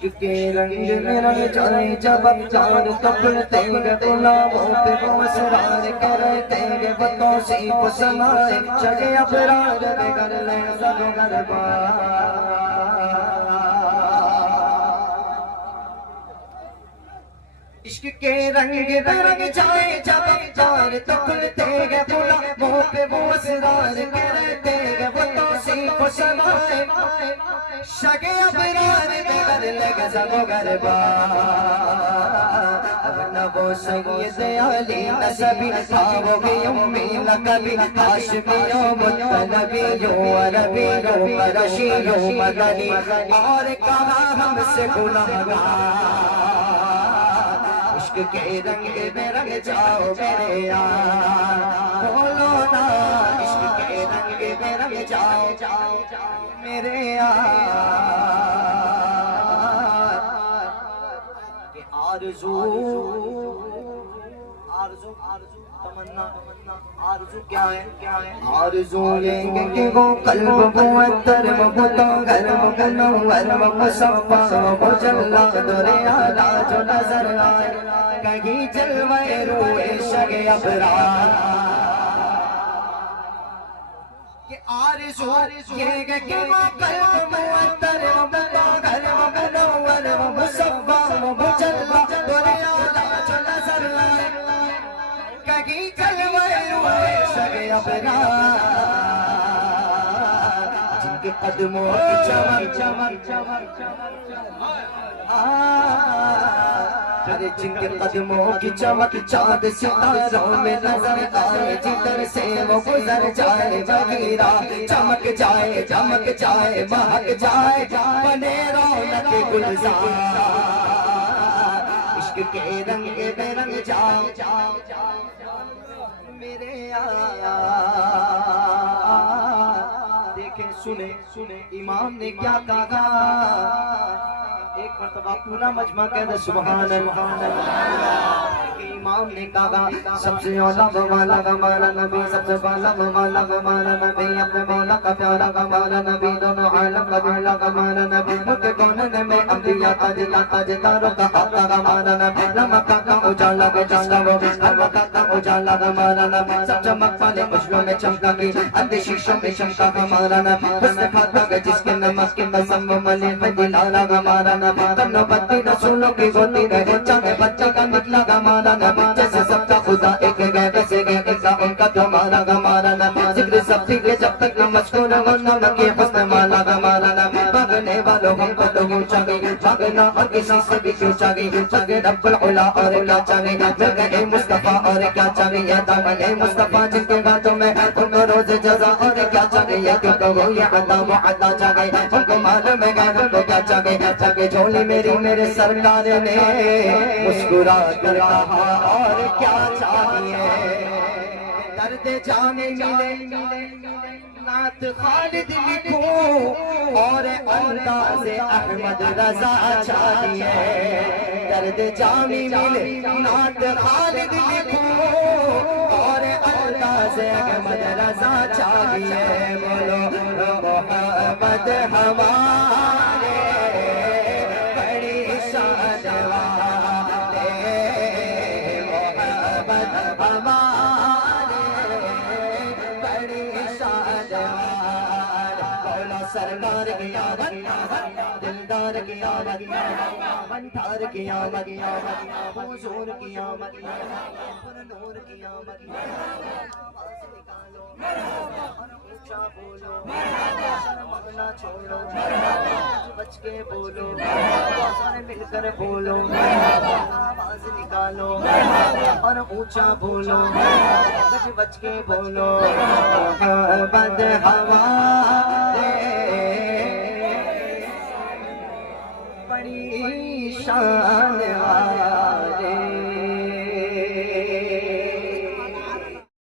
عشق کے رنگ میں رنگ جائے جب افکار کپڑتے گے غلاموں پہ وہ اسرار کرتے گے وہ توصیف سمائے چگے ابرار بگر لے سب غربار عشق کے رنگ میں رنگ جائے جب افکار کپڑتے گے غلاموں پہ وہ اسرار کرتے گے وہ توصیف سمائے شگے ابرار بگر لگ سب غربار اب نہ وہ سید علی نسبی وہ بھی امی لقبی ہاشمیوں مطلبیوں عربیوں قریشیوں مدنی اور کہا ہم سے گناہگار عشق کے رنگ میں رنگ جاؤ میرے یار بولو نا عشق کے رنگ میں رنگ جاؤ میرے یار کہ آرزو تمنا آرزو کیا ہے آرزو لیں گے کہ وہ قلب معطر وہ طاہر وہ منور وہ مصفا وہ جلاد ریاض جو نظر آئے کہیں جلوہ روح شگ ابرار کہ آرزو یہ ہے کہ وہ قلب معطر وہ طاہر وہ منور وہ مصفا وہ جلاد ریاض جو نظر آئے کہیں جلوہ روح شگ ابرار جن کے قدموں کی چمک جن کے قدموں کی چمک چاند ستاروں میں نظر آئے جدھر سے وہ گزر جائے وغیرہ چمک جائے مہک جائے بنے رونق گلزار عشق کے رنگ میں رنگ جاؤ میرے یار دیکھیں سنے امام نے کیا کہا ایک مرتبہ پورا مجمع کہہ دے سبحان اللہ امام نے کہا سب سے اولا والا ہمارا نبی سب سے بالا والا ہمارا نبی اپنے مولا کا پیارا ہمارا نبی دونوں عالم کا بھیلا ہمارا نبی ملک کونن میں انبیاء تاجداروں کا آقا ہمارا نبی لمکہ کا اجالا گجالا وہ لمکہ کا اجالا ہمارا نبی سب چمک والے اجلوں میں چمکا کی اندھی شیشوں میں چمکا ہمارا نبی حسن کھاتا گا جس کے نمک کے قسم ملے میں دلالا ہمارا نبی تنو بتی رسولوں کی ہوتی رہے چاہے بچے کا نکلا ہمارا نبی جیسے سب کا خدا ایک گئے ویسے گئے ایسا ان کا تمہارا ہمارا نبی ذکر سب ٹھیک ہے جب تک نہ مشکور ہو نہ لگے حسن مالا ہمارا نبی بھاگنے والوں ہم کو تو یوں چاہے بھاگنا اور کسی سے بھی کیوں چاہے چاہے رب العلا اور کیا چاہے جگہ مصطفیٰ اور کیا چاہے یہ دامن مصطفیٰ جن کے باتوں میں ان کو روز جزا اور کیا چاہے یہ کیوں کہ وہ یہ عطا و عطا چاہے ان کو معلوم ہے ان کو کیا چاہے چاہے جھولی میری میرے سرکار نے مسکرا کر کہا اور کیا چاہیے درد جانے ملے نعت خالد لکھوں اور انداز احمد رضا چاہیے درد جانے ملے نعت خالد لکھوں اور انداز احمد رضا چاہیے بولو محمد ہمارے سرکار کی آمد دلدار کی آمد منتھار کی آمد حضور کی آمد پر نور کی آمد آواز نکالو اور اونچا بولو شرمگنا چھوڑو بچ کے بولو سارے مل کر بولو آواز نکالو اور اونچا بولو بچ کے بولو محمد ہوا